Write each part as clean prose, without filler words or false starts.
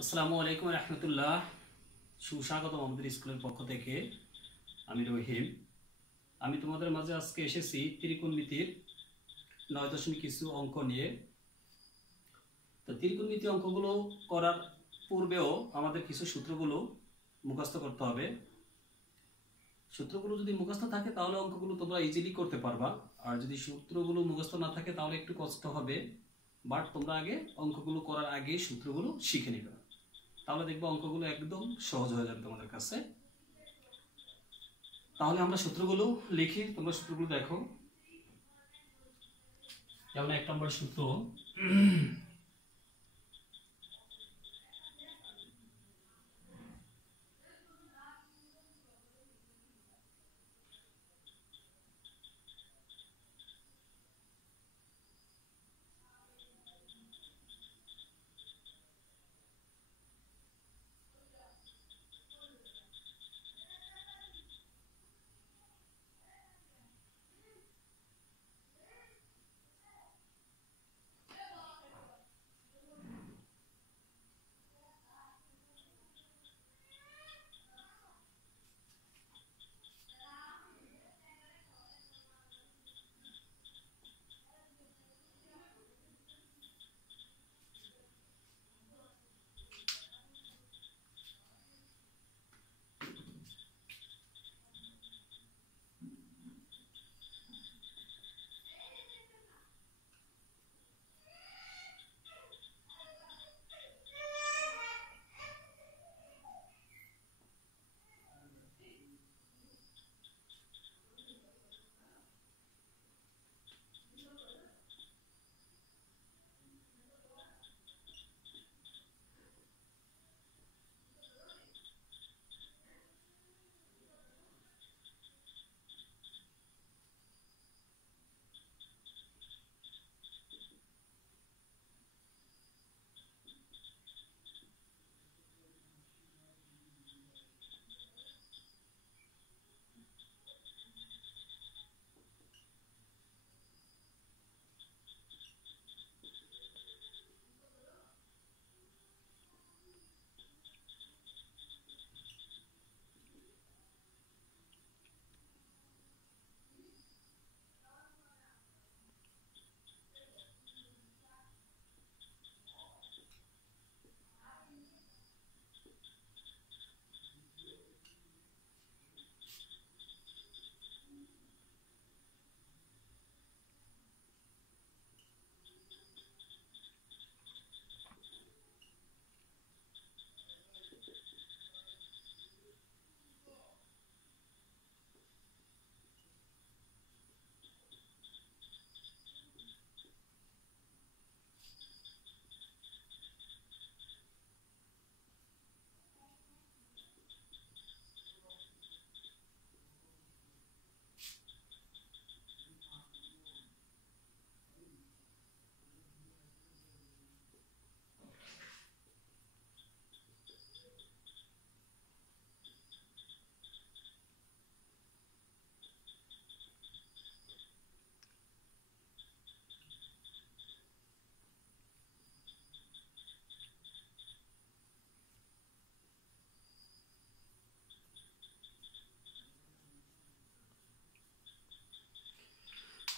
আসসালামু আলাইকুম রহমতুল্লাহ। সুস্বাগতম আমাদের স্কুলের পক্ষ থেকে। আমি রহিম। আমি তোমাদের মাঝে আজকে এসেছি ত্রিকোণমিতির 9 দশমিক কিছু অঙ্ক নিয়ে। তো ত্রিকোণমিতি অঙ্কগুলো করার পূর্বেও আমাদের কিছু সূত্রগুলো মুখস্থ করতে হবে। সূত্রগুলো যদি মুখস্থ থাকে তাহলে অঙ্কগুলো তোমরা ইজিলি করতে পারবা, আর যদি সূত্রগুলো মুখস্থ না থাকে তাহলে একটু কষ্ট হবে। বাট তোমরা আগে অঙ্কগুলো করার আগে সূত্রগুলো শিখে নেবে, তাহলে দেখবো অঙ্কগুলো একদম সহজ হয়ে যাবে তোমাদের কাছে। তাহলে আমরা সূত্রগুলো লিখি, তোমরা সূত্রগুলো দেখো। যেমন 1 নম্বর সূত্র,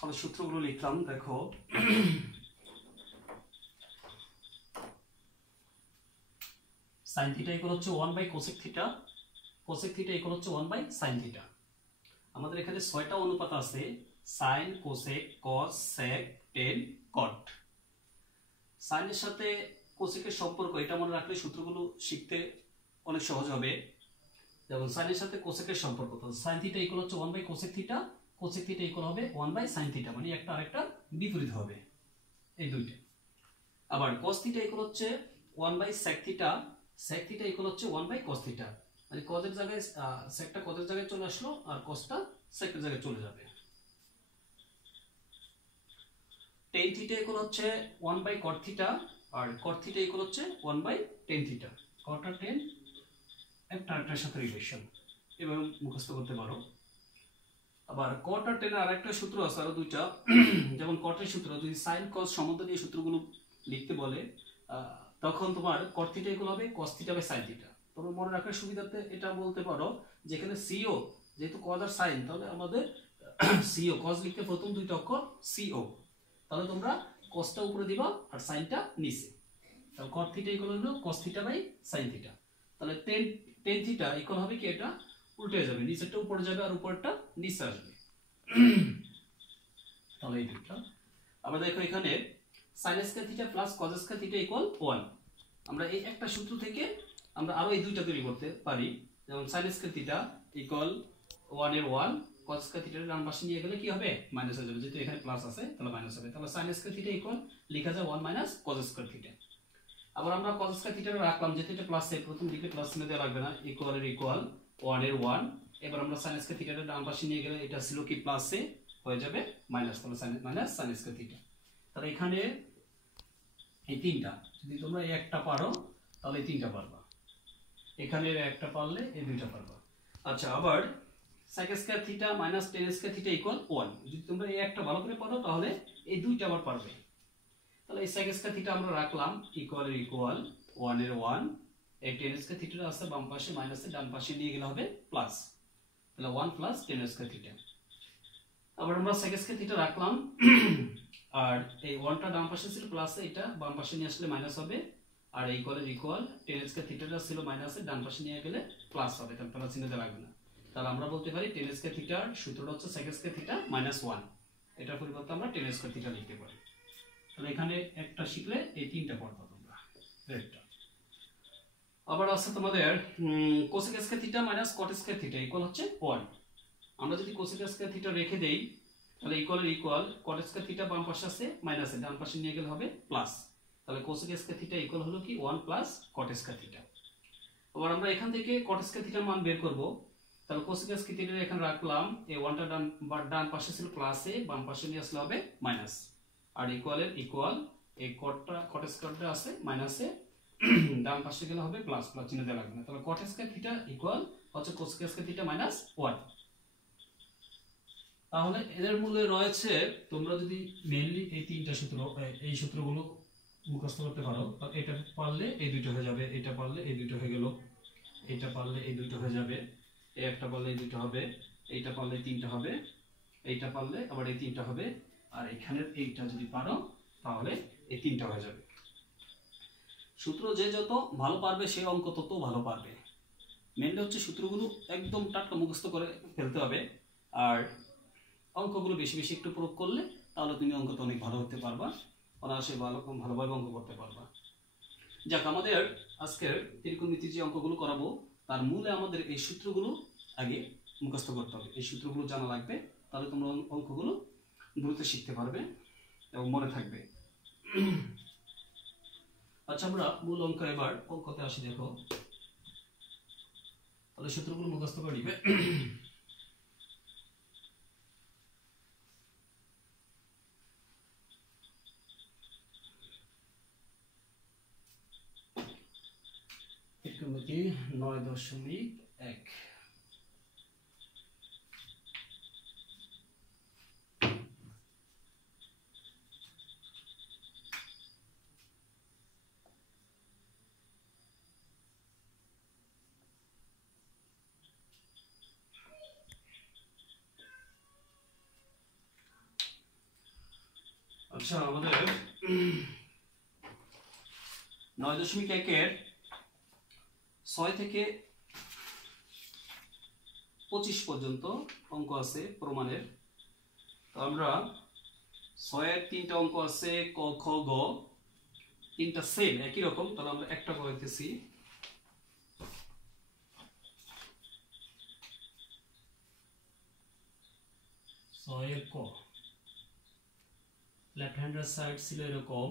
আমরা সূত্রগুলো লিখলাম, দেখো। সাইন থিটা ইকুয়াল হচ্ছে 1/কোসেক থিটা, কোসেক থিটা ইকুয়াল হচ্ছে 1/সাইন থিটা। আমাদের এখানে 6টা অনুপাত আছে: সাইন, কোসেক, কস, সেক, টেন, কট। সাইনের সাথে কোসেকের সম্পর্ক এটা মনে রাখলে সূত্রগুলো শিখতে অনেক সহজ হবে। যেমন সাইনের সাথে কোসেকের সম্পর্ক, তো সাইন থিটা ইকুয়াল হচ্ছে 1/কোসেক থিটা, কোসেক থিটা ইকুয়াল হবে 1/সাইন থিটা, মানে একটা আরেকটা বিপরীত হবে, এই দুইটা। আবার কস থিটা ইকুয়াল হচ্ছে 1/সেক থিটা, সেক থিটা ইকুয়াল হচ্ছে 1/কস থিটা, মানে কজের জায়গায় সেকটা কজের জায়গায় চলে আসলো আর কসটা সেকের জায়গায় চলে যাবে। টেন থিটা ইকুয়াল হচ্ছে 1/কট থিটা, আর কট থিটা ইকুয়াল হচ্ছে 1/টেন থিটা। কট আর টেন একটা আরেকটার সাথে রিলেশন, এভাবে মুখস্থ করতে পারো। আবার কট আর টেনের আরেকটা সূত্র আছে, আরো দুইটা। যেমন কটের সূত্র, যদি সাইন কস সম্বন্ধ নিয়ে সূত্রগুলো লিখতে বলে, তখন তোমার cot থিটা ইকুয়াল হবে cos theta by sin theta. তোমরা মনে রাখার সুবিধাতে এটা বলতে পারো যে এখানে co যেহেতু cos আর sin, তাহলে আমাদের co cos লিখতে প্রথম দুইটা অক্ষর co, তাহলে তোমরা cosটা উপরে দিবা আর sinটা নিচে। তাহলে cot থিটা ইকুয়াল হলো cos theta by sin theta. তাহলে tan থিটা ইকুয়াল হবে কি, এটা উল্টে যাবে, নিচেরটা উপরে যাবে আর উপরেরটা নিচে আসবে। তাহলে এই দুটো আবার দেখো এখানে sin square theta plus cos square theta equal 1। আমরা এই একটা সূত্র থেকে আমরা আরো এই দুইটা তৈরি করতে পারি, যেমন sin স্কয়ার থিটা ইকুয়াল 1 এর 1, cos স্কয়ার থিটার ডান পাশে নিয়ে গেলে কি হবে, মাইনাস হয়ে যাবে, যেহেতু এখানে প্লাস আছে তাহলে মাইনাস হবে। তাহলে sin স্কয়ার থিটা ইকুয়াল লেখা যায় 1 মাইনাস cos স্কয়ার থিটা। আবার আমরা cos স্কয়ার থিটা রাখলাম, যেহেতু এটা প্লাস এর প্রথম দিকে প্লাস চিহ্ন দেওয়া লাগবে না, ইকুয়াল এর ইকুয়াল 1 এর 1। এবার আমরা sin স্কয়ার থিটার ডান পাশে নিয়ে গেলে এটা ছিল কি প্লাসে হয়ে যাবে মাইনাস, তাহলে মাইনাস sin স্কয়ার থিটা। তাহলে এখানে এই তিনটা যদি তোমরা এই একটা পারো তাহলে এই তিনটা পারবা, এখানে একটা পারলে এই দুইটা পারবা। আচ্ছা, আবার sec square theta minus tan square theta equal 1, যদি তোমরা এই একটা ভালো করে পারো তাহলে এই দুইটা আবার পারবে। তাহলে এই sec স্কয়ার থিটা আমরা রাখলাম ইকুয়াল এর ইকুয়াল 1 এর 1, এই tan স্কয়ার থিটাটা আছে বাম পাশে মাইনাসে, ডান পাশে নিয়ে গেলে হবে প্লাস, তাহলে 1 প্লাস tan স্কয়ার থিটা। আবার আমরা sec স্কয়ার থিটা রাখলাম, আর এই 1টা ডান পাশে ছিল প্লাসে, এটা বাম পাশে নিয়ে আসলে মাইনাস হবে, আর এই ইকুয়াল এর ইকুয়াল tan স্কয়ার থিটাটা ছিল মাইনাসে, ডান পাশে নিয়ে গেলে প্লাস হবে, তাহলে প্লাস চিহ্ন দেওয়া লাগবে না। তাহলে আমরা বলতে পারি tan স্কয়ার থিটার সূত্রটা হচ্ছে sec স্কয়ার থিটা মাইনাস 1, এটার পরিবর্তে আমরা tan স্কয়ার থিটা লিখতে পারি। তাহলে এখানে একটা শিখলে এই তিনটা পড়বা তোমরা, একটা। আবার আছে তোমাদের cosec square theta minus cot square theta equal হচ্ছে 1। আমরা যদি cosec স্কয়ার থিটা রেখে দেই তাহলে ইকুয়াল এর ইকুয়াল cot স্কয়ার থিটা বাম পাশে আছে মাইনাসে, ডান পাশে নিয়ে গেলে হবে প্লাস, তাহলে cosec স্কয়ার থিটা ইকুয়াল হলো কি 1 প্লাস cot স্কয়ার থিটা। আবার আমরা এখান থেকে cot স্কয়ার থিটার মান বের করব, তাহলে cosec স্কয়ার থিটা এখানে রাখলাম, এই 1টা ডান পাশে ছিল প্লাসে, বাম পাশে নিয়ে আসলে হবে মাইনাস, আর ইকুয়াল এর ইকুয়াল এই cot স্কয়ারটা আছে মাইনাসে, ডান পাশে গেলে হবে প্লাস, প্লাস চিহ্ন দেওয়া লাগবে না। তাহলে cot স্কয়ার থিটা ইকুয়াল হচ্ছে cosec স্কয়ার থিটা মাইনাস 1। তাহলে এদের মূলে রয়েছে, তোমরা যদি মেইনলি এই তিনটা সূত্র, এই সূত্রগুলো মুখস্থ করতে পারো, এটা পারলে এই দুটো হয়ে যাবে, এটা পারলে এই দুটো হয়ে গেল, এটা পারলে এই দুটো হয়ে যাবে, এই একটা পারলে এই দুটো হবে, এইটা পারলে তিনটা হবে, এইটা পারলে আবার এই তিনটা হবে, আর এখানের এইটা যদি পারো তাহলে এই তিনটা হয়ে যাবে। সূত্র যে যত ভালো পারবে সে অঙ্ক তত ভালো পারবে। মেইনলি হচ্ছে সূত্রগুলো একদম টাটকা মুখস্থ করে ফেলতে হবে, আর অঙ্কগুলো বেশি বেশি একটু প্রয়োগ করলে তাহলে তুমি অঙ্কতে অনেক ভালো হতে পারবা, অনায়াসে ভালোভাবে অঙ্ক করতে পারবা। যাক, আমাদের আজকের ত্রিকোণমিতির যে অঙ্কগুলো করাবো তার মূলে আমাদের এই সূত্রগুলো আগে মুখস্থ করতে হবে, এই সূত্রগুলো জানা লাগবে, তাহলে তোমরা অঙ্কগুলো দ্রুত শিখতে পারবে এবং মনে থাকবে। আচ্ছা, আমরা মূল অঙ্ক এবার অঙ্কতে আসি। দেখো, তাহলে সূত্রগুলো মুখস্থ করে নিবে। ত্রিকোণমিতি 9.1। আচ্ছা, আমাদের 9.1-এর 6 থেকে 25 পর্যন্ত অঙ্ক আছে প্রমাণের। তো আমরা 6-এর 3টা অঙ্ক আছে, ক খ গ, 3টা সেম একই রকম, তাহলে আমরা একটা করাইতেছি। ক লেফট হ্যান্ডের সাইড ছিল এরকম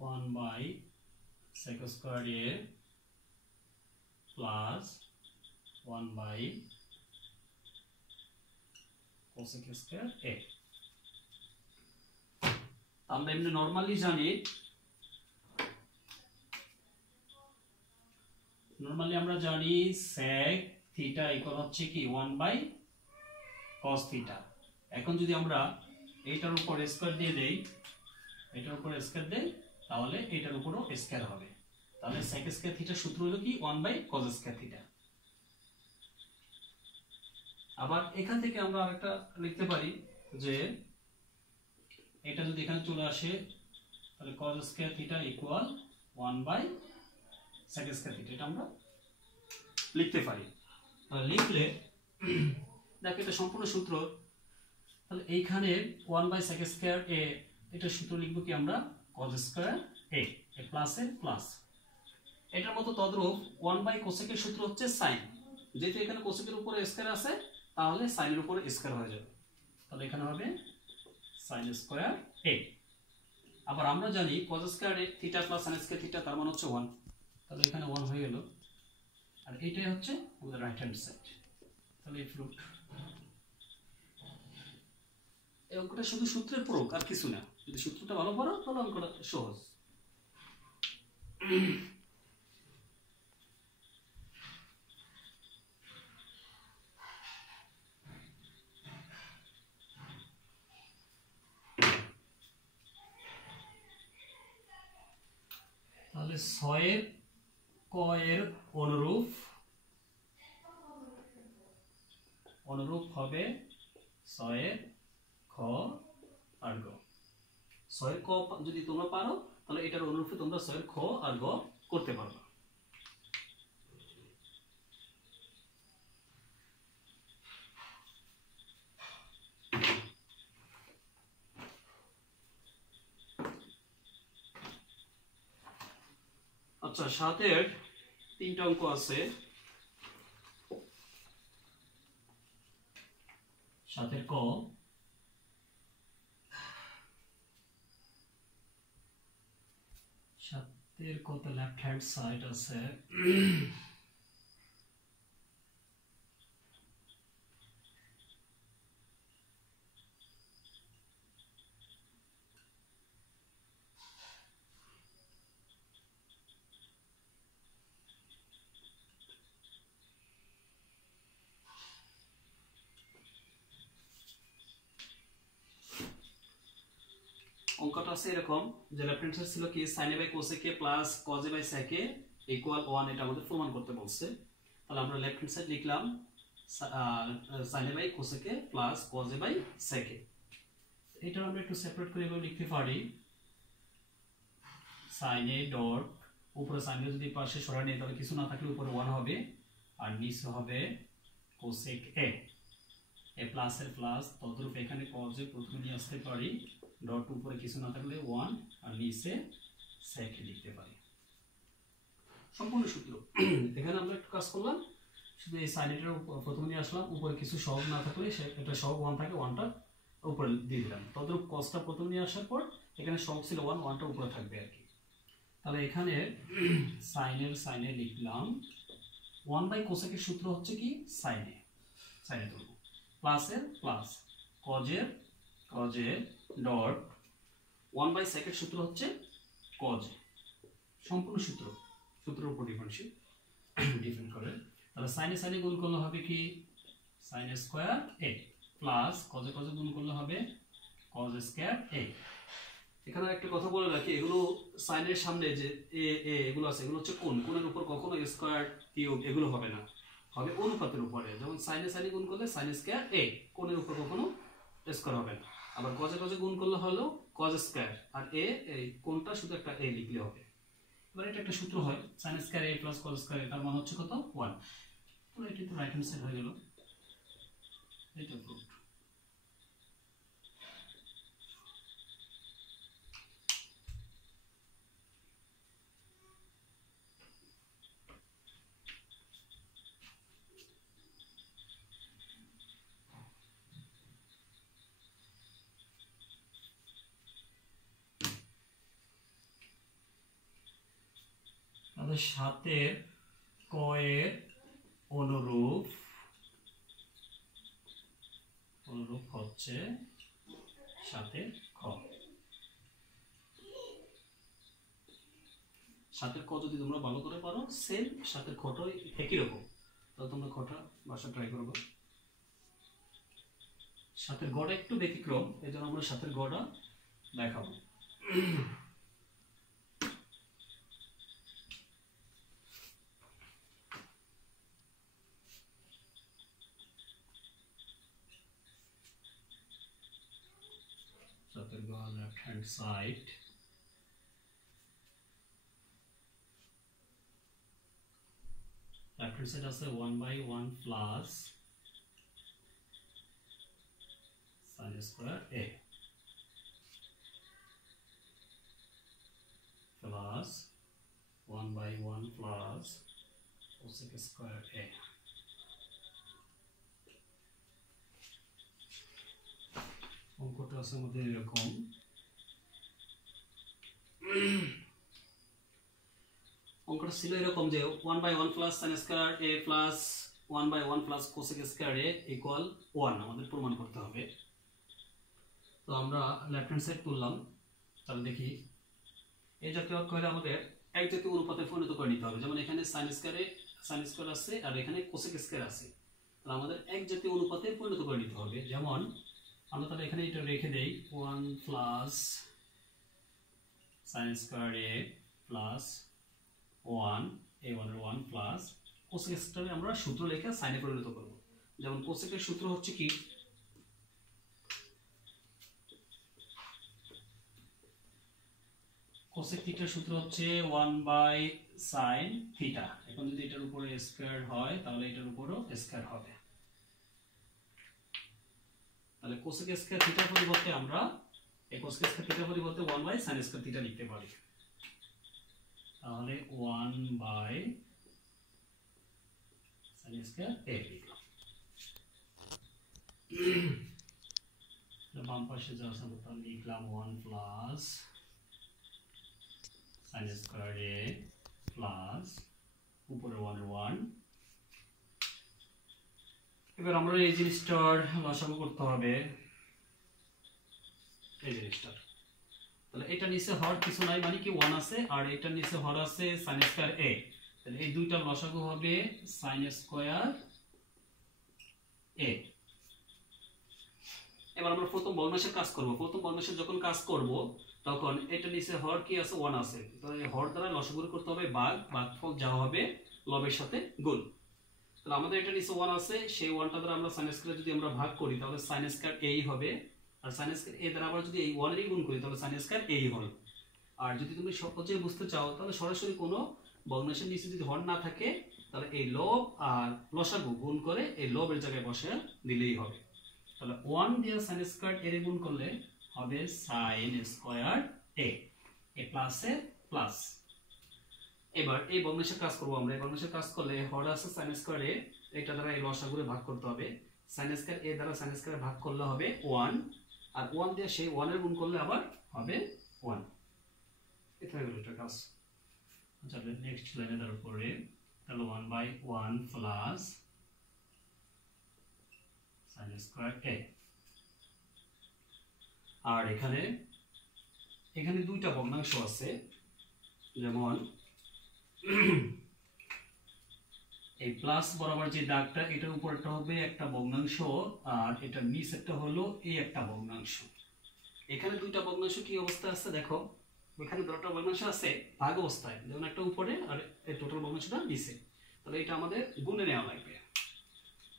1/sec square a plus 1/cosec square a। আমরা এমনি নরমালি জানি, sec থিটা ইকুয়াল হচ্ছে কি 1/cos থিটা। এখন যদি আমরা এইটার উপর স্কয়ার দিয়ে দেই এটার উপর স্কয়ার দেই তাহলে এটার উপরও স্কয়ার হবে। তাহলে sec স্কয়ার থিটার সূত্র হলো কি 1/cos স্কয়ার থিটা। আবার এখান থেকে আমরা আরেকটা লিখতে পারি যে এটা যদি এখানে চলে আসে তাহলে cos square theta equal 1/sec square theta, এটা আমরা লিখতে পারি। তাহলে লিখলে দেখো এটা সম্পূর্ণ সূত্র। তাহলে এইখানে 1/sec স্কয়ার a, এটা সূত্র লিখবো কি আমরা cos square a, A plus এর প্লাস। এটার মতো তদ্রূপ 1/cosec এর সূত্র হচ্ছে sin, যেহেতু এখানে cosec এর উপরে স্কয়ার আছে তাহলে sin এর উপরে স্কয়ার হয়ে যাবে, তাহলে এখানে হবে sin স্কয়ার a। আবার আমরা জানি cos square theta plus sin square theta তার মানে হচ্ছে 1, তাহলে এখানে 1 হয়ে গেল। আর এইটাই হচ্ছে আমাদের রাইট হ্যান্ড সাইড। তাহলে এই ফ্রুট এই অঙ্কটা শুধু সূত্রের প্রয়োগ আর কিছু না। যদি সূত্রটা ভালো পড়ো তাহলে অঙ্কটা সহজ। তাহলে 6 এর ক এর অনুরূপ হবে 6 এর খ আর গ। 6 এর ক যদি তোমরা পারো তাহলে এটার অনুরূপে তোমরা 6 এর খ আর গ করতে পারবে। আচ্ছা 7 এর 3টা অঙ্ক আছে। 7 এর ক, 7 এর ক তো লেফট হ্যান্ড সাইড আছে। অঙ্কটা আছে এরকম যে লেফট হ্যান্ড সাইড ছিল কি sin a by cos a কে plus cos a by sec a equal 1, এটা আমাদের প্রমাণ করতে বলছে। তাহলে আমরা লেফট হ্যান্ড সাইড লিখলাম sin a by cos a কে plus cos a by sec a। এটা আমরা একটু সেপারেট করে এভাবে লিখতে পারি sin a ডট উপরে sin a যদি পাশে সরাই নেই তাহলে কিছু না থাকলে উপরে 1 হবে আর নিচে হবে cosec a, এ প্লাস এর প্লাস তদ্রূপ এখানে cos a প্রথমে নিয়ে আসতে পারি, ডট উপরে কিছু না থাকলে 1 আর নিচে sec লিখতে পারি। সম্পূর্ণ সূত্র। এখানে আমরা একটু কাজ করলাম, শুধু এই sin এটার প্রথমে নিয়ে আসলাম, উপরে কিছু সহগ না থাকলে এটা সহগ 1 থাকে 1টা উপরে দিয়ে দিলাম। তদ্রূপ cosটা প্রথমে নিয়ে আসার পর এখানে সহগ ছিল 1, 1টা উপরে থাকবে আর কি। তাহলে এখানে sin এ লিখলাম 1/cosec এর সূত্র হচ্ছে কি sin এ ধরব প্লাস এর plus cos A dot 1/sec এর সূত্র হচ্ছে cos a। সম্পূর্ণ সূত্রের উপর ডিপেন্ড করে। তাহলে sin এ গুণ করলে হবে কি sin square a plus cos এ গুণ করলে হবে cos স্কয়ার a। এখানে একটা কথা বলে রাখি, এগুলো sin এর সামনে যে a এগুলো আছে এগুলো হচ্ছে কোণের উপর কখনো স্কয়ার কিউব এগুলো হবে না, হবে অনুপাতের উপরে। যেমন sin এ গুণ করলে sin স্কয়ার a, কোণের উপর কখনো স্কয়ার হবে না। আবার cos এ গুণ করলে হলো cos স্কয়ার আর a, এই কোণটা শুধু একটা a লিখলে হবে। এবার এটা একটা সূত্র হয় sin square a plus cos square a, তার মান হচ্ছে কত 1। তাহলে এটা তো রাইট হ্যান্ড সাইড হয়ে গেল। এটা প্রুফ। তাহলে 7 এর ক এর অনুরূপ হচ্ছে 7 এর খ। 7 এর ক যদি তোমরা ভালো করে পারো সেম 7 এর খটা একই রকম, তাহলে তোমরা খটা বাসা ট্রাই করবে। 7 এর গড়া একটু ব্যতিক্রম, এজন্য আমরা 7 এর গড়া দেখাবো। So we'll go on left hand side. Left hand side আছে 1/1 plus sin square a plus 1/1 plus cosec square a. অঙ্কটা আছে আমাদের এরকম। অঙ্কটা ছিল এরকম যে 1/1 plus sin square a plus 1/1 plus cosec square a equal 1 আমাদের প্রমাণ করতে হবে। তো আমরা লেফট হ্যান্ড সাইড তুললাম। তাহলে দেখি এই জাতীয় অঙ্ক হলে আমাদের এক জাতীয় অনুপাতে পরিণত করে নিতে হবে। যেমন এখানে sin square আছে আর এখানে cosec square আছে। তাহলে আমাদের এক জাতীয় অনুপাতে পরিণত করে নিতে হবে। যেমন আমরা তাহলে এখানে এটা রেখে দেই 1 plus sin square a plus 1 1 plus cosec square আমরা সূত্র লিখে সাইনে পরিণত করব। যেমন cosec এর সূত্র হচ্ছে কি cosec থিটার সূত্র হচ্ছে 1/sin থিটা। এখন যদি এটার উপরে স্কয়ার হয় তাহলে এটার উপরও স্কয়ার হবে। তাহলে cosec স্কয়ার থিটার পরিবর্তে আমরা এই cosec স্কয়ার থিটার পরিবর্তে 1/sin স্কয়ার থিটা লিখতে পারি। তাহলে 1/sin স্কয়ার a লিখলাম। বাম পাশে যা আছে আমরা লিখলাম 1 plus sin square a plus উপরে 1 এবার আমরা এই জিনিসটার লসাগু করতে হবে। এই জিনিসটার তাহলে এটা নিচে হর কিছু নাই মানে কি 1 আছে আর এটা নিচে হর আছে sin square a। তাহলে এই দুইটার লসাগু হবে sin square a। এবার আমরা প্রথম ভগ্নাংশের কাজ করব। প্রথম ভগ্নাংশের যখন কাজ করব তখন এটা নিচে হর কি আছে 1 আছে। তাহলে হর দ্বারা লসাগু করতে হবে ভাগফল যা হবে লবের সাথে গুণ। তাহলে আমাদের এটা নিচে 1 আছে সেই 1টা দ্বারা আমরা sin স্কয়ার যদি আমরা ভাগ করি তাহলে sin স্কয়ার a হবে। আর sin স্কয়ার a দ্বারা আবার যদি এই 1 এর গুণ করি তাহলে sin স্কয়ার a হবে। আর যদি তুমি সহজে বুঝতে চাও তাহলে সরাসরি কোনো ভগ্নাংশের নিচে যদি হর না থাকে তাহলে এই লব আর লসাগু গুণ করে এই লবের জায়গায় বসে দিলেই হবে। তাহলে 1 দিয়ে sin স্কয়ার a এর গুণ করলে হবে sin স্কয়ার a এ প্লাসে প্লাস। এবার এই ভগ্নাংশের কাজ করব আমরা। এই ভগ্নাংশের কাজ করলে হর আছে sin স্কয়ার a এটা দ্বারা এই লসাগুরে ভাগ করতে হবে। sin স্কয়ার a দ্বারা sin স্কয়ার ভাগ করলে হবে 1 আর 1 দিয়ে সেই 1 এর গুণ করলে আবার হবে 1। এটা হলো এটা কাজ। আচ্ছা নেক্সট লাইনে তারপরে তাহলে 1/1 প্লাস sin স্কয়ার a। আর এখানে দুইটা ভগ্নাংশ আছে। যেমন এই প্লাস বরাবর যে দাগটা এটার উপরটা হবে একটা ভগ্নাংশ আর এটার নিচেরটা হলো এই একটা ভগ্নাংশ। এখানে দুইটা ভগ্নাংশ কি অবস্থায় আছে দেখো। এখানে দুটো ভগ্নাংশ আছে ভাগ অবস্থায়, যেমন একটা উপরে আর এই টোটাল ভগ্নাংশটা নিচে। তাহলে এটা আমাদের গুণে নেওয়া লাগবে।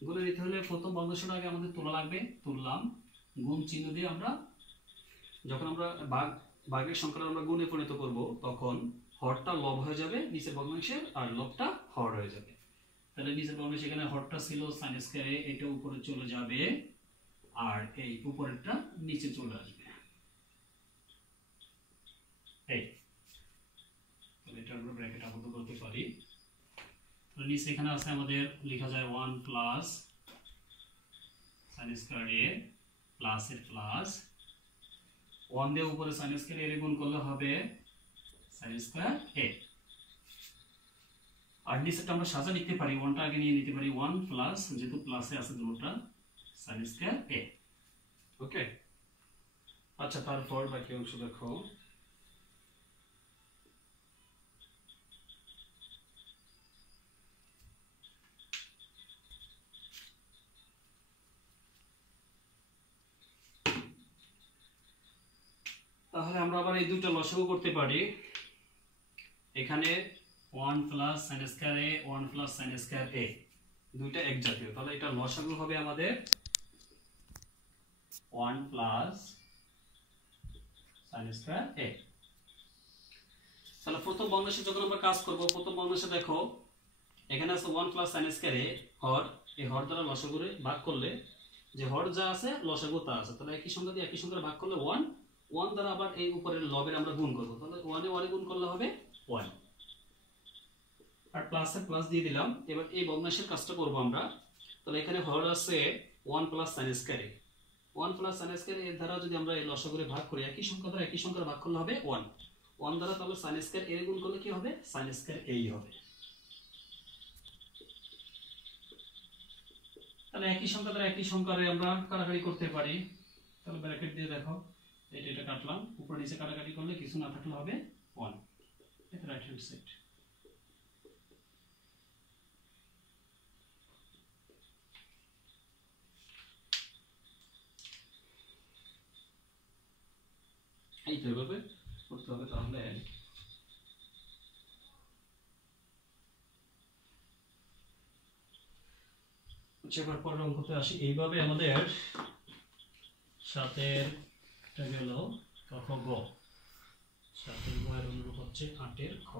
গুণে নিতে হলে প্রথম ভগ্নাংশটা আগে আমাদের তোলা লাগবে। তুললাম, গুণ চিহ্ন দিয়ে আমরা যখন আমরা ভাগের সংখ্যাটা আমরা গুণে পরিণত করব তখন হরটা লব হয়ে যাবে নিচের ভগ্নাংশের আর লবটা হর হয়ে যাবে। তাহলে নিচের ভগ্নাংশ এখানে হরটা ছিল sin স্কয়ার a এটা উপরে চলে যাবে আর এই উপরেরটা নিচে চলে আসবে। এই তাহলে এটা আমরা ব্র্যাকেট আবদ্ধ করতে পারি। তাহলে নিচে এখানে আছে আমাদের লেখা যায় 1 plus sin square a plus এর প্লাস 1 দিয়ে উপরে sin স্কয়ার a এর গুণ করলে হবে sin স্কয়ার a। আর নিচেটা আমরা সাজা লিখতে পারি, 1টা আগে নিয়ে নিতে পারি 1 প্লাস যেহেতু প্লাসে আছে দুটোটা sin স্কয়ার a। ওকে, আচ্ছা তারপর বাকি অংশ দেখো। তাহলে আমরা আবার এই দুটো লসাগু করতে পারি। এখানে 1 প্লাস সাইন স্কয়ার এ 1 প্লাস সাইন স্কয়ার এ দুইটা এক জাতীয়, তাহলে এটা লসাগু হবে আমাদের 1 প্লাস সাইন স্কয়ার এ। তাহলে প্রথম ভগ্নাংশে যখন আমরা কাজ করব, প্রথম ভগ্নাংশে দেখো এখানে আছে 1 প্লাস সাইন স্কয়ার এ হর, এই হর দ্বারা লসাগুরে ভাগ করলে যে হর যা আছে লসাগু তা আছে, তাহলে একই সংখ্যা দিয়ে একই সংখ্যা ভাগ করলে 1 1 দ্বারা আবার এই উপরের লবের আমরা গুণ করব, তাহলে 1 এ 1 এ গুণ করলে হবে 1 আর প্লাসে প্লাস দিয়ে দিলাম। এবার এই ভগ্নাংশের কাজটা করব আমরা। তাহলে এখানে হর আছে 1 প্লাস সাইন স্কয়ার এ, 1 প্লাস সাইন স্কয়ার এর দ্বারা যদি আমরা এই লসাগুরে ভাগ করি, একই সংখ্যা দ্বারা একই সংখ্যা ভাগ করলে হবে 1 1 দ্বারা, তাহলে সাইন স্কয়ার এর গুণ করলে কি হবে সাইন স্কয়ার এই হবে। তাহলে একই সংখ্যা দ্বারা একই সংখ্যারে আমরা কাটাকাটি করতে পারি। তাহলে ব্র্যাকেট দিয়ে দেখো এটা কাটলাম, উপর নিচে কাটাকাটি করলে কিছু না থাকলে হবে 1, এটা রাইট হ্যান্ড সাইড। এই তো এভাবে করতে হবে। তাহলে এবার পরের অঙ্কতে আসি। এইভাবে আমাদের সাতের এটা গেল ক খ গ, সাতের গ এর অনুরূপ হচ্ছে 8 খ।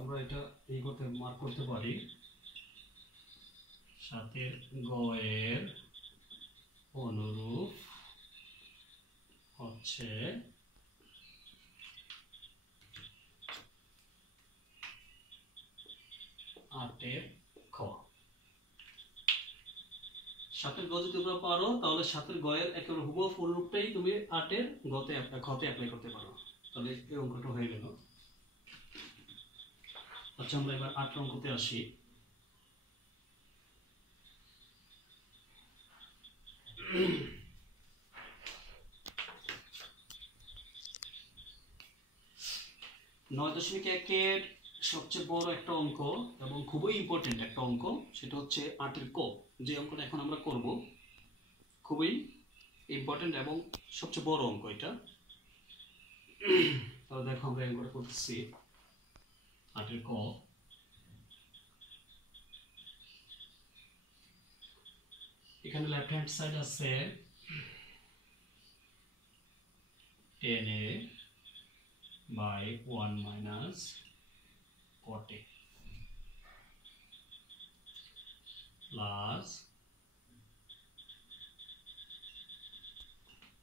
আমরা এটা এই করতে মার্ক করতে পারি, সাতের গ এর অনুরূপ হচ্ছে 8 খ। 7 গ যদি তোমরা পারো তাহলে 7 গ এর একেবারে হুবহু অনুরূপটাই তুমি 8 গতে খতে অ্যাপ্লাই করতে পারো। তাহলে এই অঙ্কটা হয়ে গেল। আচ্ছা, আমরা এবার 8 অঙ্কতে আসি। নয় দশমিক একের সবচেয়ে বড় একটা অঙ্ক এবং খুবই ইম্পর্টেন্ট একটা অঙ্ক, সেটা হচ্ছে 8 ক। যে অঙ্কটা এখন আমরা করব খুবই ইম্পর্টেন্ট এবং সবচেয়ে বড় অঙ্ক এটা। তাহলে দেখো আমরা অঙ্কটা করতেছি 8 ক। এখানে লেফট হ্যান্ড সাইড আছে 10a by 1 minus cot a plus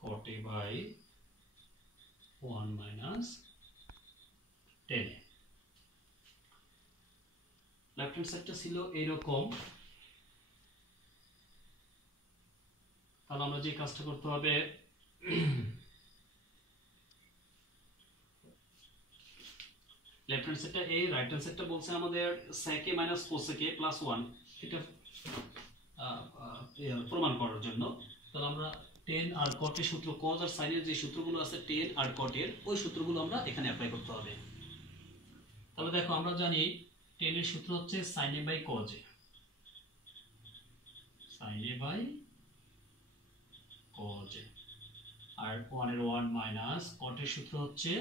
cot a by 1 minus 10a। Left hand সাইডটা ছিল এইরকম। তাহলে আমরা যে কাজটা করতে হবে, লেফট হ্যান্ড সাইডটা a, রাইট হ্যান্ড সাইডটা বলছে আমাদের sec a minus cosec a plus 1, এটা প্রমাণ করার জন্য। তাহলে আমরা tan আর cot এর সূত্র, cos আর sin এর যে সূত্রগুলো আছে tan আর cot এর, ওই সূত্রগুলো আমরা এখানে অ্যাপ্লাই করতে হবে। তাহলে দেখো আমরা জানি tan এর সূত্র হচ্ছে sin a by cos a, sin a by cos a, আর 1 এর 1 মাইনাস cot এর সূত্র হচ্ছে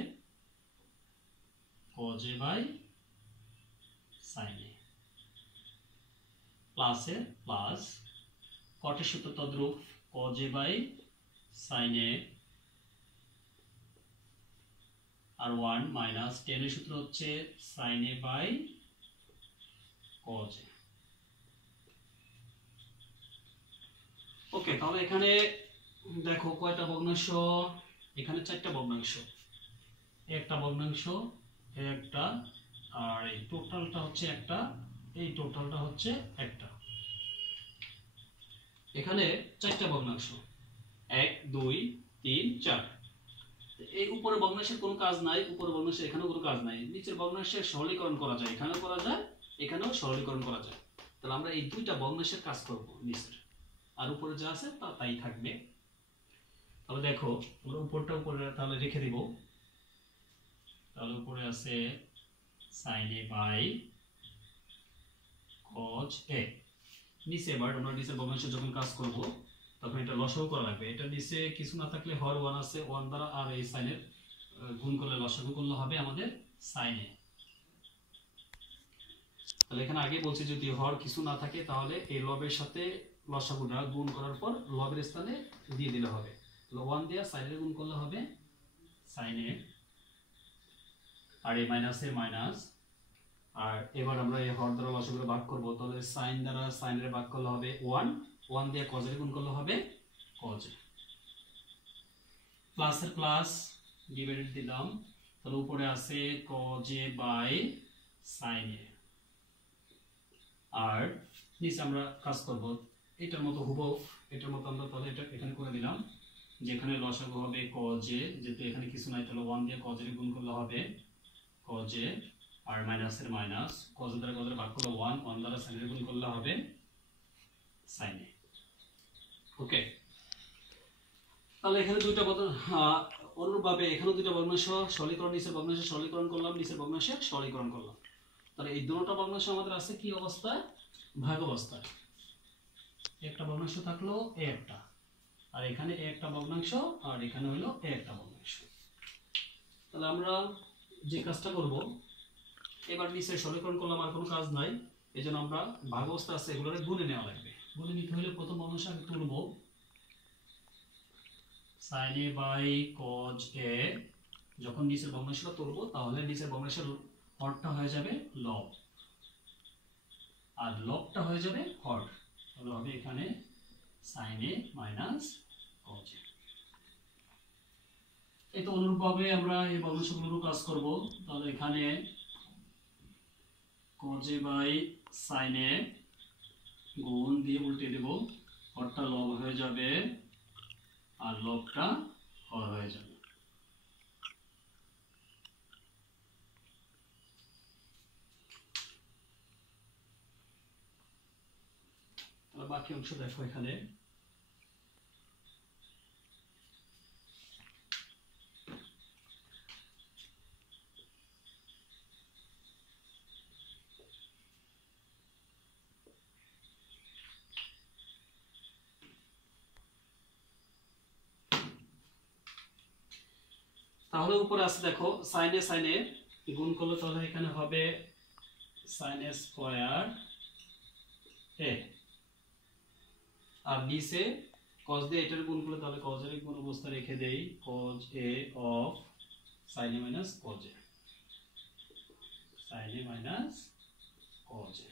cos a by sin a, plus এর প্লাস cot এর সূত্র তদ্রূপ cos a by sin a, আর 1 মাইনাস tan এর সূত্র হচ্ছে sin a by cos a। ওকে, তাহলে এখানে দেখো কয়টা ভগ্নাংশ, এখানে 4টা ভগ্নাংশ, একটা ভগ্নাংশ একটা, আর এই টোটালটা হচ্ছে একটা, এই টোটালটা হচ্ছে একটা। এখানে 4টা ভগ্নাংশ 1 2 3 4। এই উপরে ভগ্নাংশের কোনো কাজ নাই, উপরে ভগ্নাংশের এখানেও কোনো কাজ নাই। নিচের ভগ্নাংশের সরলীকরণ করা যায়, এখানেও করা যায়, এখানেও সরলীকরণ করা যায়। তাহলে আমরা এই দুইটা ভগ্নাংশের কাজ করব নিচের, আর উপরে যা আছে তা তাই থাকবে। তাহলে দেখো আমরা উপরটা উপরে তাহলে রেখে দিব। তাহলে উপরে আছে sin a by cos a নিচে এবার আমরা নিচের ভগ্নাংশ যখন কাজ করব তখন এটা লসাগু করা লাগবে। এটা নিচে কিছু না থাকলে হর 1 আছে, 1 দ্বারা আর এই সাইনের গুণ করলে লসাগু করলে হবে আমাদের সাইনে। তাহলে এখানে আগে বলছি যদি হর কিছু না থাকে তাহলে এই লবের সাথে লসাগুটা গুণ করার পর লবের স্থানে দিয়ে দিলে হবে। 1 দিয়ে সাইনের গুণ করলে হবে সাইনে, আর এই মাইনাসের মাইনাস। আর এবার আমরা এই হর দ্বারা লসাগুটা ভাগ করব, তাহলে সাইন দ্বারা সাইনের ভাগ করলে হবে 1, 1 দিয়ে কজের গুণ করলে হবে কজ। প্লাসের প্লাস ডিভাইডেড দিলাম, তাহলে উপরে আছে কজে বাই সাইনে। আর নিচে আমরা কাজ করব এটার মতো হুবহু, এটার মতো আমরা তাহলে এটা এখানে করে দিলাম, যেখানে লসাগু হবে কজে, যেহেতু এখানে কিছু নাই তাহলে 1 দিয়ে কজের গুণ করলে হবে কজে, আর মাইনাসের মাইনাস, কজের দ্বারা কজের ভাগ করলে 1, 1 দ্বারা সাইনের গুণ করলে হবে সাইনে। ওকে, তাহলে এখানে দুইটা অনুরূপভাবে এখানে দুইটা ভগ্নাংশ সরলীকরণ, নিচের ভগ্নাংশ সরলীকরণ করলাম, নিচের ভগ্নাংশে সরলীকরণ করলাম। তাহলে এই দুটো ভগ্নাংশ আমাদের আছে কি অবস্থায়? ভাগ অবস্থায়। একটা ভগ্নাংশ থাকলো এ একটা, আর এখানে এ একটা ভগ্নাংশ, আর এখানে হলো এ একটা ভগ্নাংশ। তাহলে আমরা যে কাজটা করব, এবার নিচে সরলীকরণ করলাম, আর কোনো কাজ নাই, এজন্য আমরা ভাগ অবস্থা আছে এগুলোরে গুণে নেওয়া লাগবে। গুণে নিতে হলে প্রথম ভগ্নাংশ আমি তুলব sin a by cos a। যখন নিচের ভগ্নাংশটা তুলব তাহলে নিচের ভগ্নাংশের হরটা হয়ে যাবে লব, আর লবটা হয়ে যাবে হর, তাহলে হবে এখানে sin a minus cos a। এই তো অনুরূপভাবে আমরা এই ভগ্নাংশগুলোরও কাজ করব, তাহলে এখানে cos a by sin a গুণ দিয়ে উল্টে দেব, হরটা লব হয়ে যাবে আর লবটা হর হয়ে যাবে। বাকি অংশ দেখো এখানে, তাহলে উপরে আছে দেখো সাইনে সাইনে গুণ করলে তাহলে এখানে হবে sin a স্কয়ার a, আর নিচে cos দিয়ে এটার গুণ করলে তাহলে cos এর গুণ অবস্থা রেখে দেই cos a of sin a minus cos a, sin a minus cos a।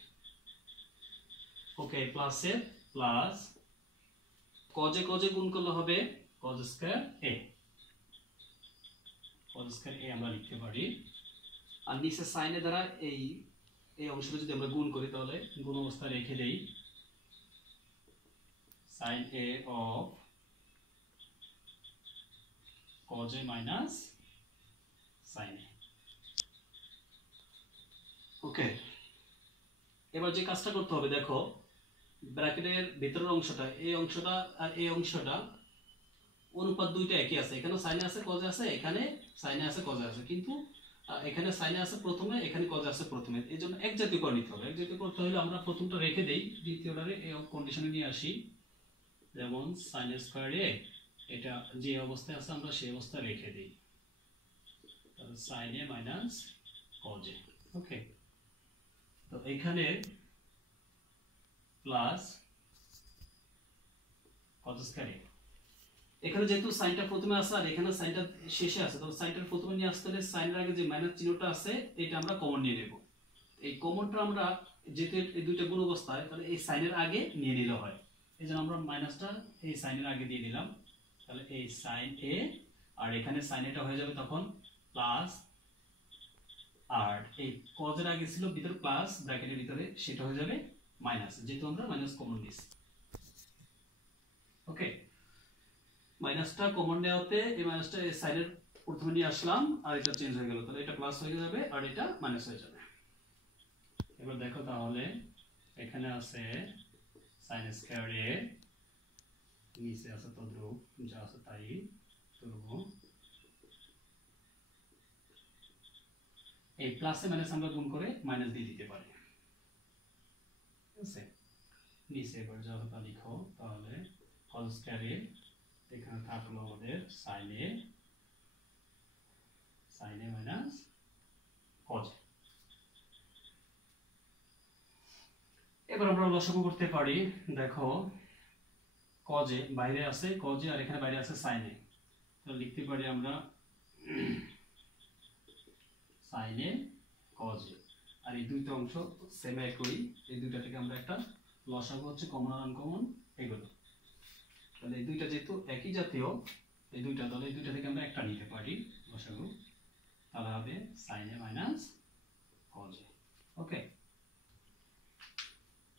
Okay, plus A plus cos a গুণ করলে হবে cos square a, cos square a আমরা লিখতে পারি। আর নিচে sin a দ্বারা এই অংশটা যদি আমরা গুণ করি তাহলে গুণ অবস্থা রেখে দেই sin a of cos a minus sin a। ওকে, এবার যে কাজটা করতে হবে দেখো, ব্র্যাকেটের ভিতরের অংশটা, এই অংশটা আর এই অংশটা অনুপাত দুইটা একই আছে, এখানে সাইনে আছে cos আছে, এখানে সাইনে আছে cos আছে, কিন্তু এখানে সাইনে আছে প্রথমে, এখানে cos আছে প্রথমে, এইজন্য এক জাতীয় করে নিতে হবে। এক জাতীয় করতে হলে আমরা প্রথমটা রেখে দেই, দ্বিতীয়টারে এই কন্ডিশনে নিয়ে আসি, যেমন sin স্কয়ার a এটা যে অবস্থায় আছে আমরা সেই অবস্থায় রেখে দেই, তাহলে sin a minus cos a। ওকে, তো এখানে প্লাস cos স্কয়ার a, এখানে যেহেতু সাইনটা প্রথমে আছে আর এখানে সাইনটা শেষে আছে, তো সাইনটা প্রথমে নিয়ে আসতে হলে সাইনের আগে যে মাইনাস চিহ্নটা আছে এটা আমরা কমন নিয়ে নেব। এই কমনটা আমরা যেহেতু এই দুইটা গুণ অবস্থায়, তাহলে এই সাইনের আগে নিয়ে নিলে হয়, এইজন্য আমরা মাইনাসটা এই সাইনের আগে দিয়ে দিলাম, তাহলে এই sin a, আর এখানে sin এটা হয়ে যাবে তখন প্লাস, আর এই cos এর আগে ছিল ভিতরে প্লাস ব্র্যাকেটের ভিতরে, সেটা হয়ে যাবে মাইনাস, যেহেতু আমরা মাইনাস কমন নিয়েছি। ওকে, মাইনাসটা কমন নেওয়াতে এই মাইনাসটা এই সাইডের প্রথমে নিয়ে আসলাম, আর এটা চেঞ্জ হয়ে গেল, তাহলে এটা প্লাস হয়ে যাবে আর এটা মাইনাস হয়ে যাবে। এবার দেখো তাহলে এখানে আছে sin স্কয়ার a, নিচে আছে তদ্রূপ যা আছে তাই তুলব, এই প্লাসে মাইনাস আমরা গুণ করে মাইনাস দিয়ে দিতে পারি, ঠিক আছে। নিচে এবার যতটা লিখো তাহলে কজ স্কয়ারে এখানে থাকলো আমাদের সাইনে মাইনাস কজ। এবার আমরা লসাগু করতে পারি। দেখো কজে বাইরে আছে কজে আর এখানে বাইরে আছে সাইনে, তো লিখতে পারি আমরা সাইনে কজে, আর এই দুইটা অংশ সেম একই, এই দুইটা থেকে আমরা একটা লসাগু হচ্ছে কমন আর আনকমন এগুলো, তাহলে এই দুইটা যেহেতু একই জাতীয় এই দুইটা, তাহলে এই দুইটা থেকে আমরা একটা নিতে পারি লসাগু, তাহলে হবে সাইনে মাইনাস কজে। ওকে,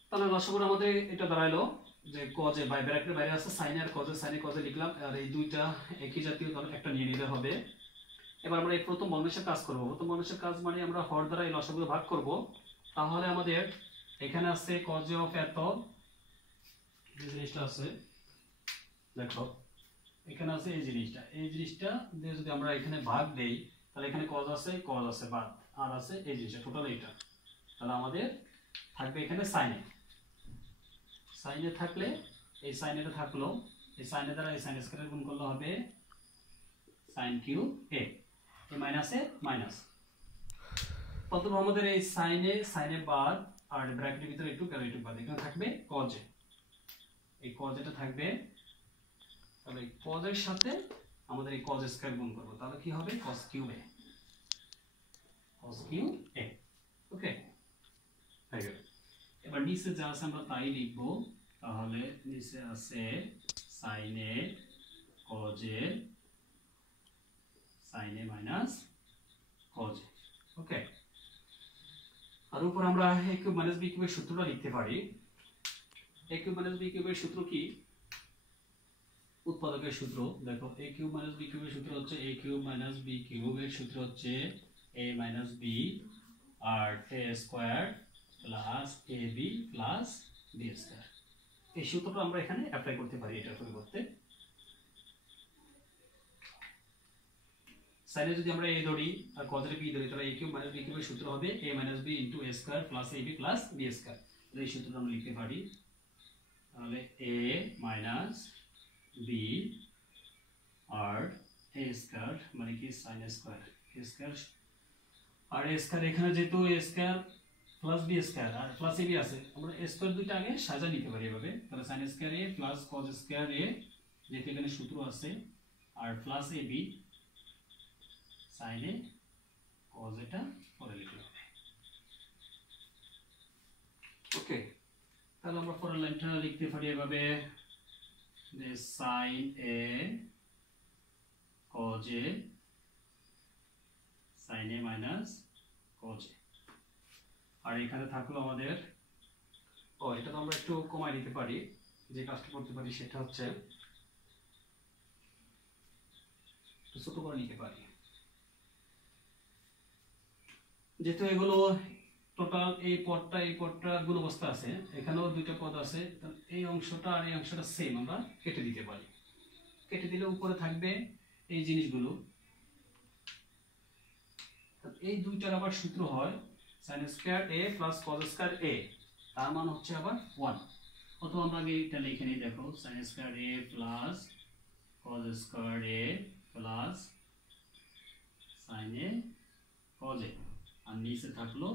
তাহলে লসাগুর আমাদের এটা দাঁড়াইলো যে কজে ব্র্যাকেটের বাইরে আছে সাইনে আর কজে, সাইনে কজে লিখলাম, আর এই দুইটা একই জাতীয়, তাহলে একটা নিয়ে নিতে হবে। এবার আমরা এই প্রথম ভগ্নাংশের কাজ করব। প্রথম ভগ্নাংশের কাজ মানে আমরা হর দ্বারা এই লসাগুলো ভাগ করব। তাহলে আমাদের এখানে আছে কজে অফ এত, যে জিনিসটা আছে দেখো এখানে আছে এই জিনিসটা দিয়ে যদি আমরা এখানে ভাগ দেই তাহলে এখানে কজ আছে বাদ, আর আছে এই জিনিসটা টোটাল এইটা, তাহলে আমাদের থাকবে এখানে সাইনে থাকলে এই সাইনেটা থাকলো, এই সাইনে দ্বারা এই সাইন স্কয়ার গুণ করলে হবে সাইন কিউব এ, এই মাইনাসে মাইনাস। প্রথম আমাদের এই সাইনে বাদ আর ব্র্যাকেটের ভিতরে একটু বাদ, এখানে থাকবে কজে, এই কজেটা থাকবে, তাহলে এই কজের সাথে আমাদের এই কজ স্কয়ার গুণ করব, তাহলে কি হবে কস কিউব এ। ওকে, হয়ে গেল। এবার নিচে যা আছে আমরা তাই লিখবো, তাহলে নিচে আছে সাইনে কজে মাইনাস কজে। ওকে, আর উপর আমরা a কিউব মাইনাস b কিউবের সূত্রটা লিখতে পারি। a কিউব মাইনাস b কিউবের সূত্র কি? উৎপাদকের সূত্র। দেখো a কিউব মাইনাস b কিউবের সূত্র হচ্ছে a কিউব মাইনাস b কিউবের সূত্র হচ্ছে a মাইনাস b আর a square plus ab plus b square. এই সূত্রটা আমরা এখানে অ্যাপ্লাই করতে পারি এটার পরিবর্তে। সাইনে যদি আমরা a ধরি আর কজের b ধরি, তাহলে a কিউব মাইনাস b কিউবের সূত্র হবে a minus b into a square plus ab plus b square. এই সূত্রটা আমরা লিখতে পারি, তাহলে a মাইনাস b আর a স্কয়ার মানে কি sin স্কয়ার a স্কয়ার, আর a স্কয়ার এখানে যেহেতু a square plus b square আর প্লাস ab আছে, আমরা a স্কয়ার দুইটা আগে সাজা নিতে পারি এভাবে, তাহলে sin square a plus cos square a, যেহেতু এখানে সূত্র আছে, আর plus ab sin a cos এটা পরে লিখতে হবে। ওকে, তাহলে আমরা পরের লাইনটা লিখতে পারি এভাবে যে sin a cos a sin a minus cos a, আর এখানে থাকলো আমাদের এটা তো আমরা একটু কমাই দিতে পারি, যে কাজটা করতে পারি সেটা হচ্ছে ছোট করে নিতে পারি, যেহেতু এগুলো টোটাল এই পদটা গুণ অবস্থা আছে, এখানেও দুইটা পদ আছে, এই অংশটা আর এই অংশটা সেম, আমরা কেটে দিতে পারি। কেটে দিলে উপরে থাকবে এই জিনিসগুলো, এই দুইটার আবার সূত্র হয় sin square a plus cos square a, তার মান হচ্ছে আবার 1। অথবা আমরা আগে এটা লিখে নিই, দেখো sin square a plus cos square a plus sin a cos a, আর নিচে থাকলো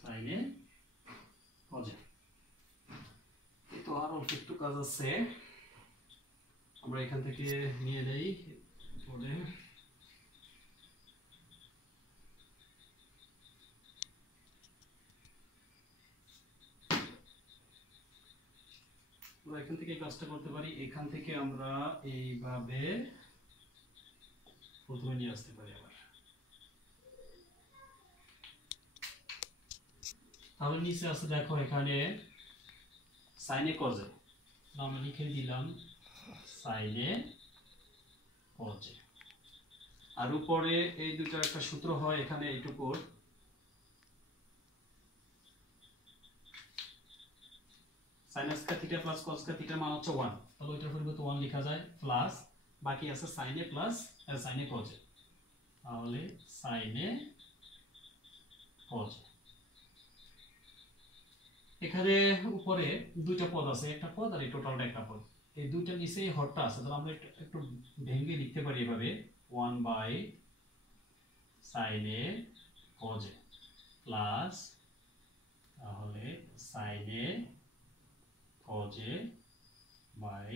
sin a cos a। তো আর অল্প একটু কাজ আছে, আমরা এখান থেকে নিয়ে নেই পরে। আমরা এখান থেকে কাজটা করতে পারি, এখান থেকে আমরা এইভাবে প্রথমে নিয়ে আসতে পারি আবার। তাহলে নিচে আছে দেখো এখানে sin a cos a, আমরা লিখে দিলাম sin a cos a, আর উপরে এই দুটো একটা সূত্র হয় এখানে এইটুকুর, sin square theta plus cos square থিটার মান হচ্ছে 1, তাহলে ওইটার পরিবর্তে 1 লেখা যায়, প্লাস বাকি আছে sin a plus sin a cos a, তাহলে sin a cos a। এখানে উপরে দুইটা পদ আছে, একটা পদ আর এই টোটালটা একটা পদ। এই দুইটা নিচে হরটা আছে, তাহলে আমরা একটু ভেঙে লিখতে পারি এভাবে 1 by sine A cos A plus তাহলে sine A cos A by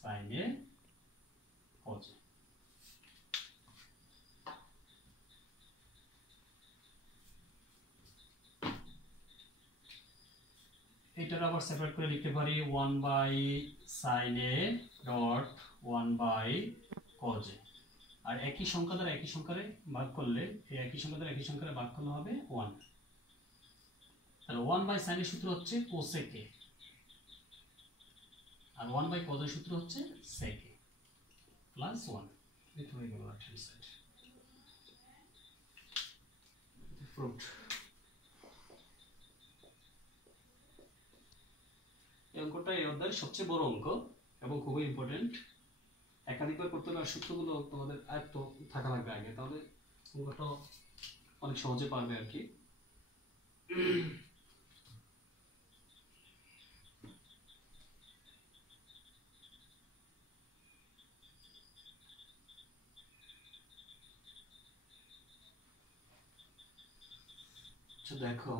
sine A cos A. এটার আবার সেপারেট করে লিখতে পারি 1 by sine A dot 1 by cos A. আর একই সংখ্যা দ্বারা একই সংখ্যারে ভাগ করলে, এই একই সংখ্যা দ্বারা একই সংখ্যারে ভাগ করলে হবে 1। তাহলে 1 বাই সাইন এর সূত্র হচ্ছে কোসেক এ, আর 1 বাই কজ এর সূত্র হচ্ছে সেক এ প্লাস 1। এটা হয়ে গেল রাইট হ্যান্ড সাইড ফ্রুট। এই অঙ্কটা এই অধ্যায়ের সবচেয়ে বড় অঙ্ক এবং খুবই ইম্পর্টেন্ট। একাধিকবার করতে হলে সূত্রগুলো তোমাদের আয়ত্ত থাকা লাগবে আগে, তাহলে অঙ্কটা অনেক সহজে পারবে আর কি। দেখো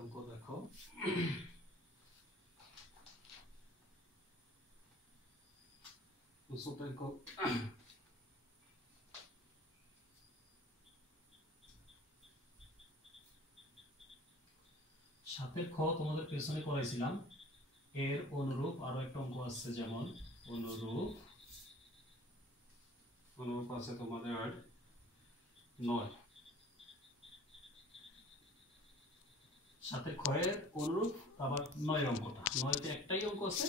অঙ্ক দেখো সাতের খ তোমাদের পেছনে করাইছিলাম, এর অনুরূপ আরো একটা অঙ্ক আছে, যেমন অনুরূপ আছে তোমাদের 9। সাতের খয়ের অনুরূপ আবার 9 অঙ্কটা, 9তে একটাই অঙ্ক আছে,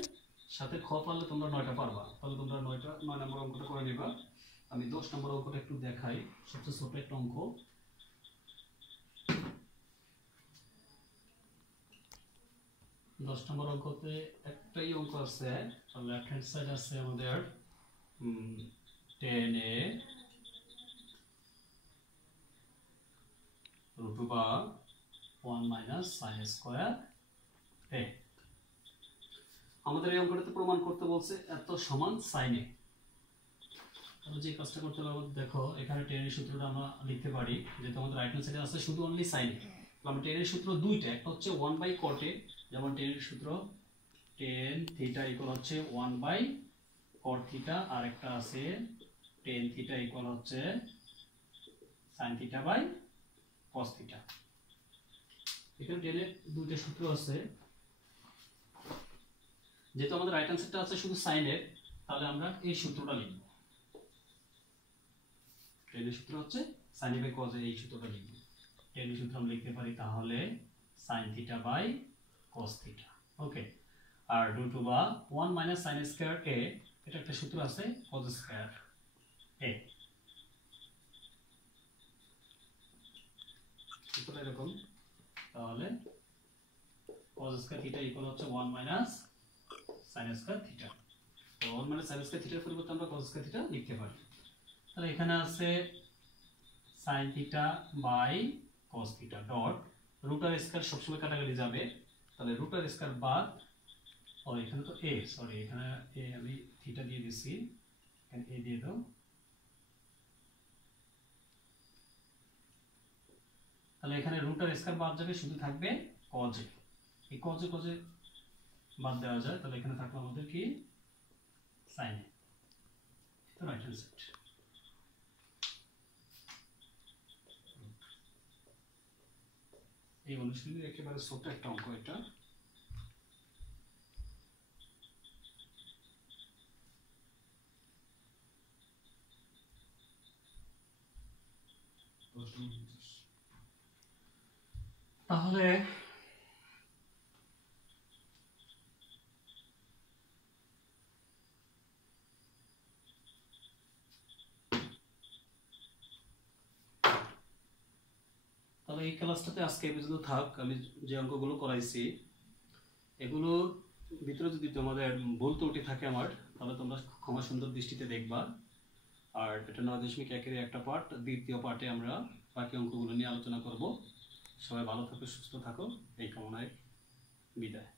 সাথে খ পারলে তোমরা 9টা পারবা, তাহলে তোমরা 9 নম্বর অঙ্কটা করে নিবা। আমি 10 নম্বর অঙ্কটা একটু দেখাই, সবচেয়ে ছোট একটা অঙ্ক। 10 নম্বর অঙ্কতে একটাই অঙ্ক আছে, লেফট হ্যান্ড সাইড আছে আমাদের 10a root over 1 minus sin square a। আমাদের এই অঙ্কটাতে প্রমাণ করতে বলছে এত সমান sin a। তাহলে যে কাজটা করতে হবে, দেখো এখানে 10 এর সূত্রটা আমরা লিখতে পারি, যেহেতু আমাদের রাইট হ্যান্ড সাইডে আছে শুধু অনলি sin a। আমরা 10 এর সূত্র দুইটা, একটা হচ্ছে 1 বাই cot a, যেমন 10 এর সূত্র tan থিটা ইকুয়াল হচ্ছে 1 বাই cot থিটা, আর একটা আছে tan থিটা ইকুয়াল হচ্ছে sin থিটা বাই cos থিটা। এখানে tan এর দুইটা সূত্র আছে, যেহেতু আমাদের রাইট হ্যান্ড সাইডটা আছে শুধু sin এর, তাহলে আমরা এই সূত্রটা লিখব। tan এর সূত্র হচ্ছে sin a by cos a, এই সূত্রটা লিখব। tan এর সূত্র আমরা লিখতে পারি তাহলে sin theta by cos theta. Okay, আর root over 1 minus sin square a, এটা একটা সূত্র আছে cos স্কয়ার a। সূত্রটা এরকম, তাহলে cos স্কয়ার থিটা ইকুয়াল হচ্ছে 1 মাইনাস sin স্কয়ার থিটা। তো 1 মাইনাস sin স্কয়ার থিটার পরিবর্তে আমরা cos স্কয়ার থিটা লিখতে পারি। তাহলে এখানে আছে sin theta by cos theta dot root আর স্কয়ার সবসময় কাটাকাটি যাবে, তাহলে রুট আর স্কয়ার বাদ, ও এখানে তো a, সরি এখানে a আমি থিটা দিয়ে দিছি, এখানে a দিয়ে দাও। তাহলে এখানে রুট আর স্কয়ার বাদ যাবে, শুধু থাকবে cos a। এই cos a বাদ দেওয়া যায়, তাহলে এখানে থাকলো আমাদের কি sin a। তো রাইট হ্যান্ড সাইড। এই অনুশীলনের একেবারে ছোট একটা অঙ্ক এটা। তাহলে এই ক্লাসটাতে আজকে এই পর্যন্ত থাক। আমি যে অঙ্কগুলো করাইছি এগুলোর ভিতরে যদি তোমাদের ভুল ত্রুটি থাকে আমার, তাহলে তোমরা ক্ষমা সুন্দর দৃষ্টিতে দেখবা। আর এটা 9.1-এর একটা পার্ট, দ্বিতীয় পার্টে আমরা বাকি অঙ্কগুলো নিয়ে আলোচনা করব। সবাই ভালো থাকো, সুস্থ থাকো, এই কামনায় বিদায়।